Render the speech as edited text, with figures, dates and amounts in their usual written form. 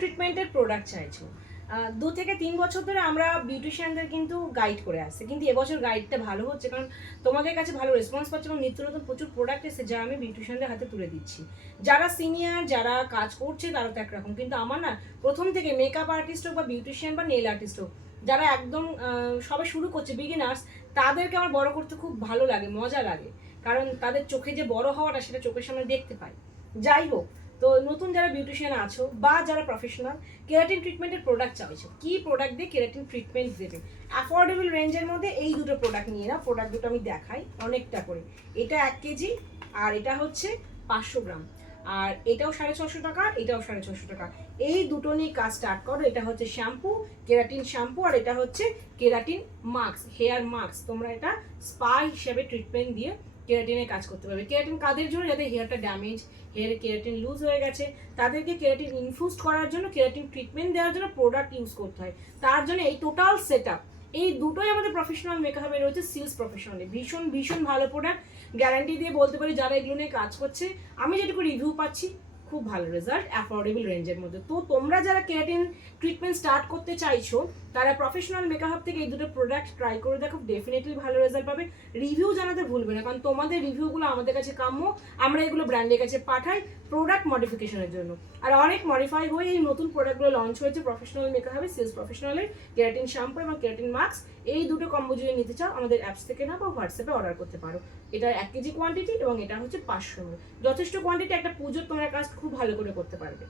ট্রিটমেন্টের প্রোডাক্ট চাইছো, 2 থেকে 3 বছর ধরে আমরা বিউটিশিয়ানদের কিন্তু গাইড করে আসছি, কিন্তু এবছর গাইডটা ভালো হচ্ছে কারণ তোমাদের কাছে ভালো রেসপন্স পাচ্ছে এবং নিত্য নতুন প্রচুর প্রোডাক্ট এসে যা আমি বিউটিশিয়ানদের হাতে তুলে দিচ্ছি। যারা সিনিয়র যারা কাজ করছে তারা তো একরকম, কিন্তু আমার না প্রথম থেকে মেকআপ আর্টিস্ট হোক বা বিউটিশিয়ান বা নেল আর্টিস্ট হোক, যারা একদম সবে শুরু করছে বিগিনার্স, তাদেরকে আমার বড় করতে খুব ভালো লাগে, মজা লাগে, কারণ তাদের চোখে যে বড় হওয়াটা সেটা চোখের সামনে দেখতে পাই। যাই হোক, তো নতুন যারা বিউটিশিয়ান আছো বা যারা প্রফেশনাল কেরাটিন ট্রিটমেন্টের প্রোডাক্ট চাইছো, কি প্রোডাক্ট দিয়ে কেরাটিন ট্রিটমেন্ট দেবে অ্যাফোর্ডেবল রেঞ্জের মধ্যে, এই দুটো প্রোডাক্ট নিয়ে নাও। প্রোডাক্ট দুটো আমি দেখাই অনেকটা করে। এটা 1 কেজি আর এটা হচ্ছে 500 গ্রাম, আর এটাও 650 টাকা, এটাও 650 টাকা। এই দুটো নিয়ে কাজ স্টার্ট করো। এটা হচ্ছে শ্যাম্পু, কেরাটিন শ্যাম্পু, আর এটা হচ্ছে কেরাটিন মাস্ক, হেয়ার মাস্ক। তোমরা এটা স্পা হিসেবে ট্রিটমেন্ট দিয়ে কেরাটিনের কাজ করতে পারবে। কেরাটিন কাদের জন্য? যাদের হেয়ারটা ড্যামেজ, হেয়ারে কেরাটিন লুজ হয়ে গেছে, তাদেরকে কেরাটিন ইনফিউজ করার জন্য, কেরাটিন ট্রিটমেন্ট দেওয়ার জন্য প্রোডাক্ট ইউজ করতে হয়। তার জন্য এই টোটাল সেট আপ, এই দুটোই আমাদের প্রফেশনাল মেকআপে রয়েছে সিলস প্রফেশনালে। ভীষণ ভীষণ ভালো প্রোডাক্ট, গ্যারান্টি দিয়ে বলতে পারি যারা এগুলো নিয়ে কাজ করছে, আমি যেটুকু রিভিউ পাচ্ছি খুব ভালো রেজাল্ট অ্যাফোর্ডেবল রেঞ্জের মধ্যে। তো তোমরা যারা কেরাটিন ট্রিটমেন্ট স্টার্ট করতে চাইছো, তারা প্রফেশনাল মেকআপ থেকে এই দুটো প্রোডাক্ট ট্রাই করে দেখো, ডেফিনেটলি ভালো রেজাল্ট পাবে। রিভিউ জানাতে ভুলবে না, কারণ তোমাদের রিভিউগুলো আমাদের কাছে কাম্য। আমরা এগুলো ব্র্যান্ডের কাছে পাঠাই প্রোডাক্ট মডিফিকেশনের জন্য, আর অনেক মডিফাই হয়ে এই নতুন প্রোডাক্টগুলো লঞ্চ হয়েছে প্রফেশনাল মেকআপে। সিলস প্রফেশনালের কেরাটিন শ্যাম্পু এবং কেরাটিন মাস্ক, এই দুটো কম্বো যদি নিতে চাও আমাদের অ্যাপস থেকে না বা হোয়াটসঅ্যাপে অর্ডার করতে পারো। এটা 1 কেজি কোয়ান্টিটি এবং এটা হচ্ছে 500 ml, যথেষ্ট কোয়ান্টিটি। একটা পুজোর তোমরা কাজ খুব ভালো করে করতে পারবে।